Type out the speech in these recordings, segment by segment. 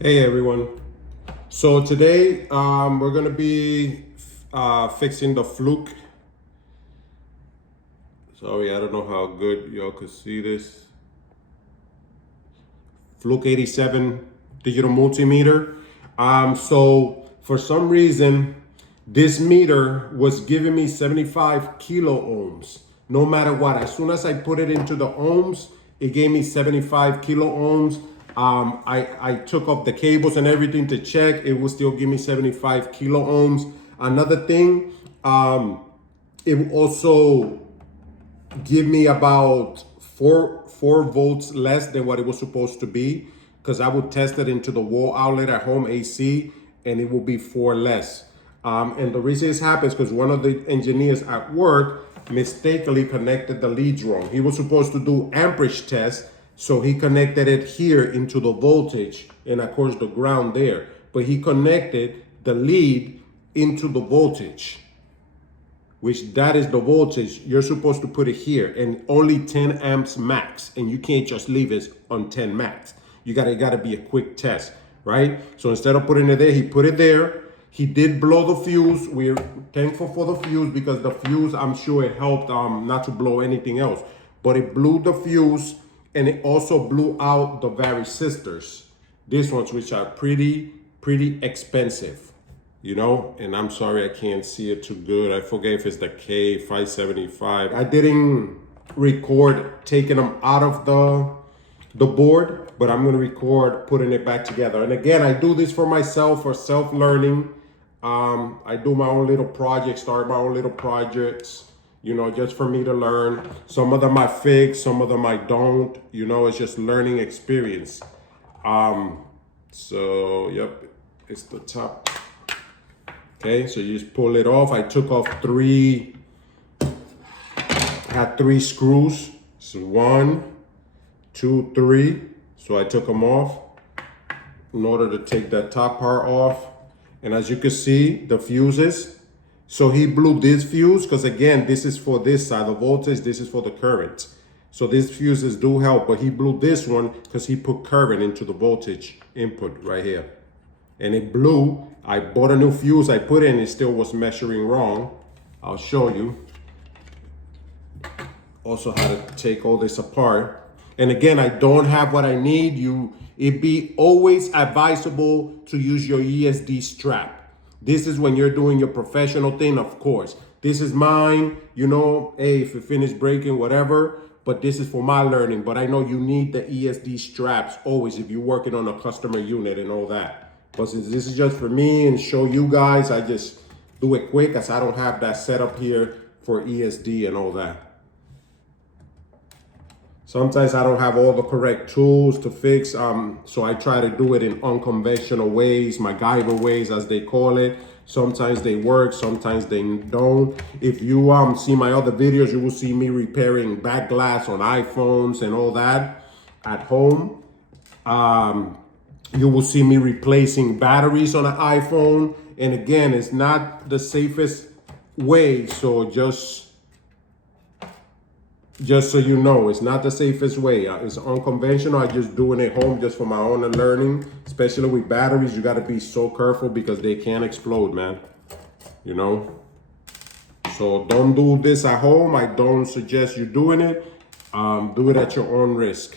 Hey everyone. So today we're gonna be fixing the FLUKE. Sorry, I don't know how good y'all could see this. FLUKE 87 digital multimeter. So for some reason, this meter was giving me 75 kilo ohms. No matter what, as soon as I put it into the ohms, it gave me 75 kilo ohms. I took off the cables and everything to check. It will still give me 75 kilo ohms. Another thing, it will also give me about four volts less than what it was supposed to be, because I would test it into the wall outlet at home AC and it will be 4 less. And the reason this happens because one of the engineers at work mistakenly connected the leads wrong. He was supposed to do amperage test, so he connected it here into the voltage and of course the ground there, but he connected the lead into the voltage, which that is the voltage. You're supposed to put it here and only 10 amps max, and you can't just leave it on 10 max. You gotta be a quick test, right? So instead of putting it there, he put it there. He did blow the fuse. We're thankful for the fuse because the fuse, I'm sure it helped not to blow anything else, but it blew the fuse and it also blew out the Varisistors. These ones, which are pretty expensive, you know, and I'm sorry I can't see it too good. I forget if it's the K575. I didn't record taking them out of the board, but I'm gonna record putting it back together. And again, I do this for myself, for self-learning. I do my own little projects, start my own little projects, you know, just for me to learn. Some of them I fix, some of them I don't, you know, it's just learning experience. So yep, it's the top. Okay, so you just pull it off. I took off I had 3 screws. So 1, 2, 3. So I took them off in order to take that top part off. And as you can see, the fuses. So he blew this fuse because again, this is for this side, the voltage, this is for the current. So these fuses do help, but he blew this one because he put current into the voltage input right here. And it blew. I bought a new fuse, I put in, it still was measuring wrong. I'll show you. Also how to take all this apart. And again, I don't have what I need. It'd be always advisable to use your ESD strap. This is when you're doing your professional thing, of course. This is mine, you know, hey, if it finished breaking, whatever, but this is for my learning. But I know you need the ESD straps always if you're working on a customer unit and all that. But since this is just for me and show you guys, I just do it quick as I don't have that setup here for ESD and all that. Sometimes I don't have all the correct tools to fix, so I try to do it in unconventional ways, MacGyver ways as they call it. Sometimes they work, sometimes they don't. If you see my other videos, you will see me repairing back glass on iPhones and all that at home. You will see me replacing batteries on an iPhone. And again, it's not the safest way, so just so you know, it's not the safest way. It's unconventional. I'm just doing it home just for my own learning. Especially with batteries, you got to be so careful because they can explode, man. You know? So don't do this at home. I don't suggest you doing it. Do it at your own risk.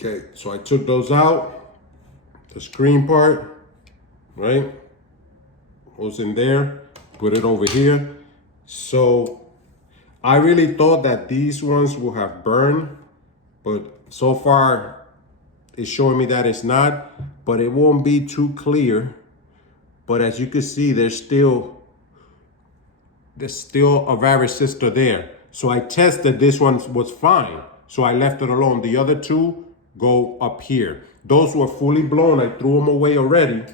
Okay, so I took those out. The screen part, right? Was in there. Put it over here. So I really thought that these ones will have burned, but so far it's showing me that it's not, but it won't be too clear. But as you can see, there's still a Varistor there. So I tested this one was fine. So I left it alone. The other 2 go up here. Those were fully blown. I threw them away already,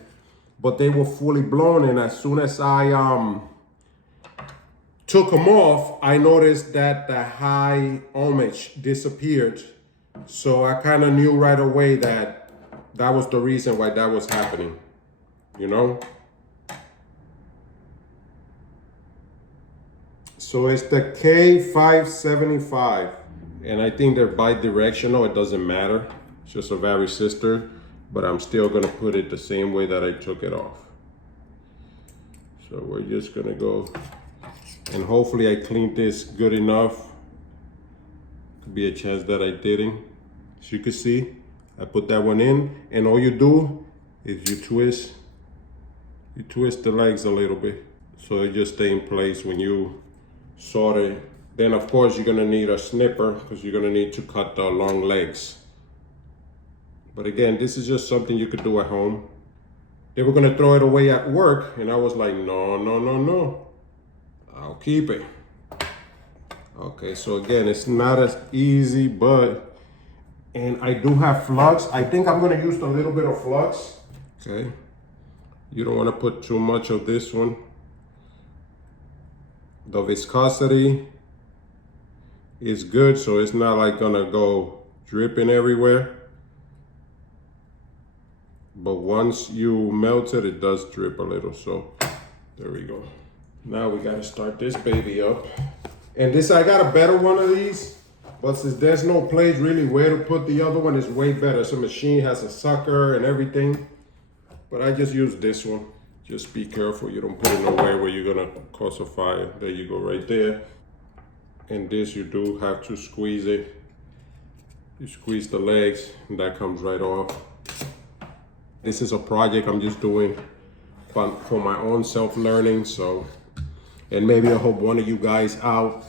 but they were fully blown. And as soon as I took them off, I noticed that the high ohmage disappeared. So I kind of knew right away that that was the reason why that was happening, you know? So it's the K575, and I think they're bi-directional, it doesn't matter. It's just a Varistor, but I'm still gonna put it the same way that I took it off. So we're just gonna go, and hopefully I cleaned this good enough. Could be a chance that I didn't. As you can see, I put that one in, and all you do is you twist the legs a little bit so it just stay in place when you solder it. Then of course you're gonna need a snipper because you're gonna need to cut the long legs. But again, this is just something you could do at home. They were gonna throw it away at work, and I was like, no, I'll keep it. Okay, so again, it's not as easy, and I do have flux. I think I'm gonna use a little bit of flux. Okay, you don't wanna put too much of this one. The viscosity is good, so it's not like gonna go dripping everywhere. But once you melt it, it does drip a little, so there we go. Now we gotta start this baby up. And this, I got a better one of these, but since there's no place really where to put the other one, it's way better. So machine has a sucker and everything, but I just use this one. Just be careful, you don't put it nowhere where you're gonna cause a fire. There you go, right there. And this, you do have to squeeze it. You squeeze the legs, and that comes right off. This is a project I'm just doing for my own self-learning, so, and maybe I'll help one of you guys out.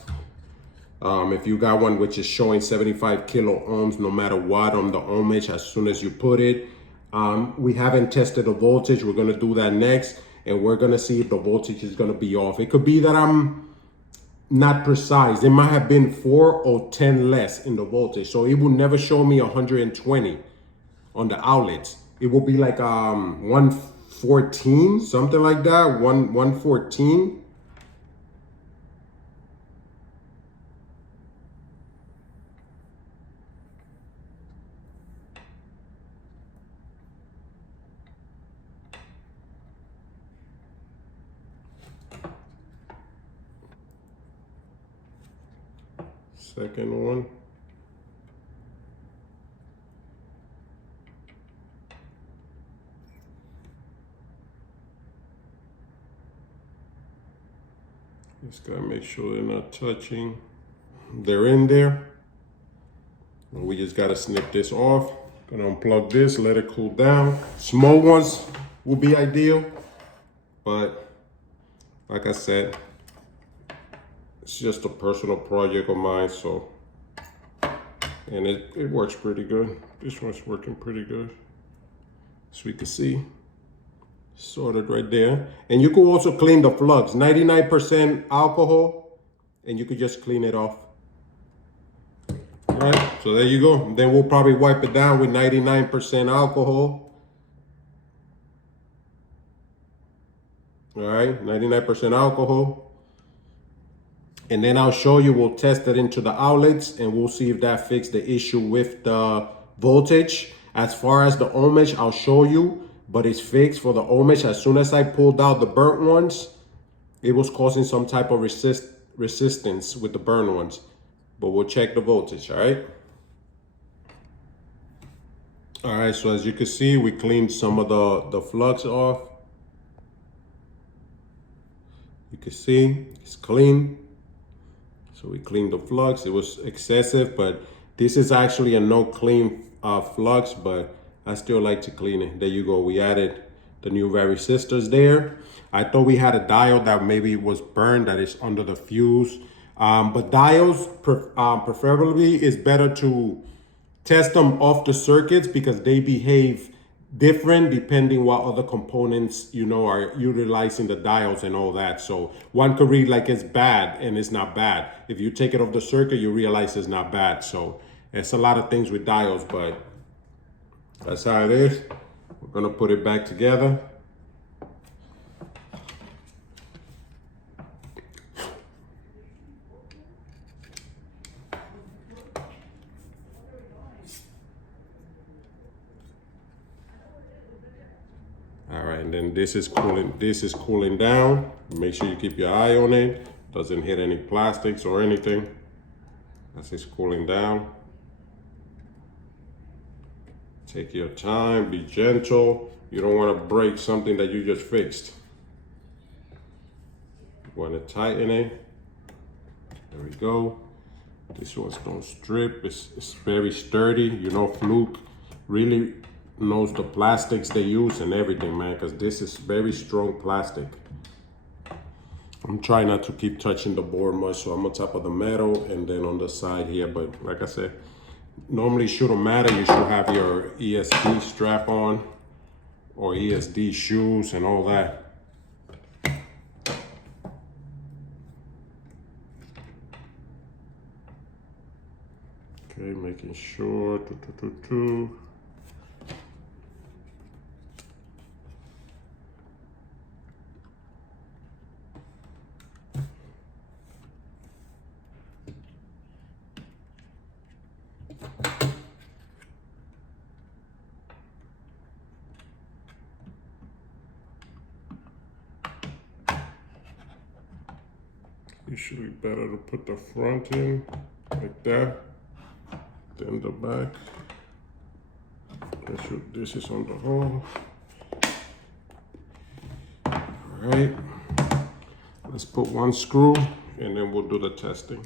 If you got one which is showing 75 kilo ohms, no matter what on the ohmage, as soon as you put it. We haven't tested the voltage. We're gonna do that next, and we're gonna see if the voltage is gonna be off. It could be that I'm not precise. It might have been 4 or 10 less in the voltage. So it will never show me 120 on the outlets. It will be like 114, something like that, 114. Second one. Just gotta make sure they're not touching. They're in there. And we just gotta snip this off. Gonna unplug this, let it cool down. Small ones will be ideal, but like I said, it's just a personal project of mine, so, and it works pretty good. This one's working pretty good. As we can see, sorted right there. And you could also clean the flux, 99% alcohol, and you could just clean it off. All right, so there you go. Then we'll probably wipe it down with 99% alcohol. All right, 99% alcohol. And then I'll show you, we'll test it into the outlets, and we'll see if that fixed the issue with the voltage. As far as the ohmage, I'll show you, but it's fixed for the ohmage. As soon as I pulled out the burnt ones, it was causing some type of resistance with the burnt ones. But we'll check the voltage, all right? All right, so as you can see, we cleaned some of the flux off. You can see it's clean. So we cleaned the flux. It was excessive, but this is actually a no clean flux, but I still like to clean it. There you go. We added the new Varisistors there. I thought we had a diode that maybe was burned, that is under the fuse. But diodes, preferably, is better to test them off the circuits because they behave different depending what other components, you know, are utilizing the diodes and all that. So one could read like it's bad and it's not bad. If you take it off the circuit, you realize it's not bad. So it's a lot of things with diodes, but that's how it is. We're gonna put it back together. All right, and then this is cooling down. Make sure you keep your eye on it. Doesn't hit any plastics or anything. As it's cooling down. Take your time, be gentle. You don't want to break something that you just fixed. You want to tighten it. There we go. This one's gonna strip. It's very sturdy. You know, FLUKE really knows the plastics they use and everything, man, because this is very strong plastic. I'm trying not to keep touching the board much, so I'm on top of the metal and then on the side here. But like I said, normally it shouldn't matter. You should have your ESD strap on or ESD shoes and all that. Okay, making sure. Usually better to put the front in like that, then the back. This is on the hole. All right, let's put one screw and then we'll do the testing.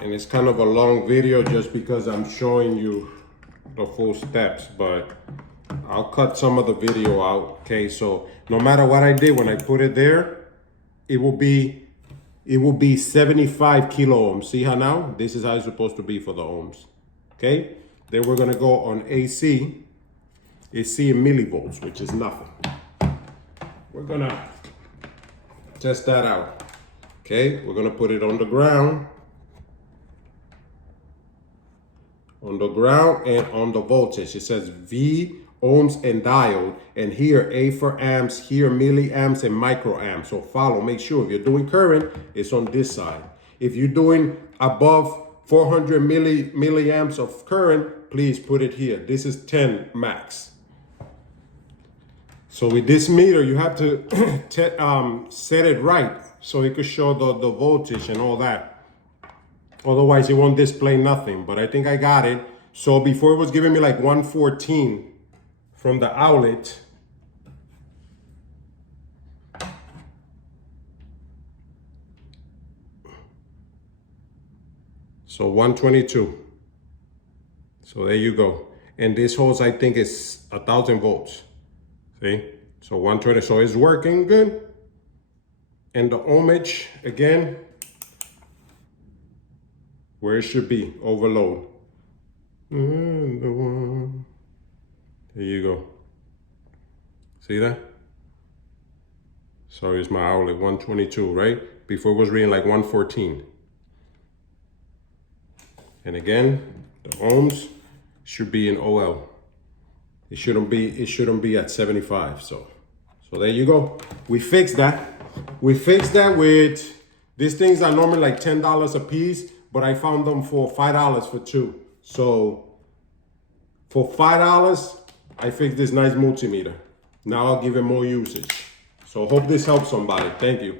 And it's kind of a long video just because I'm showing you the full steps, but I'll cut some of the video out. Okay, so no matter what I did, when I put it there, it will be 75 kilo ohms. See how now? This is how it's supposed to be for the ohms. Okay, then we're gonna go on AC. AC in millivolts, which is nothing. We're gonna test that out. Okay, we're gonna put it on the ground. On the ground and on the voltage. It says V ohms and diode, and here A for amps, here milliamps and microamps. So follow, make sure if you're doing current, it's on this side. If you're doing above 400 milliamps of current, please put it here. This is 10 max. So with this meter, you have to set it right so it could show the voltage and all that. Otherwise, it won't display nothing, but I think I got it. So before it was giving me like 114 from the outlet. So 122. So there you go. And this hose, I think, is 1,000 volts. See? So 120, so it's working good. And the ohmage, again, where it should be, overload. There you go. See that? Sorry, it's my outlet, 122, right? Before it was reading like 114. And again, the ohms should be in OL. It shouldn't be at 75. So there you go. We fixed that. We fixed that with, these things are normally like $10 a piece, but I found them for $5 for two. So for $5, I fixed this nice multimeter. Now I'll give it more usage. So hope this helps somebody. Thank you.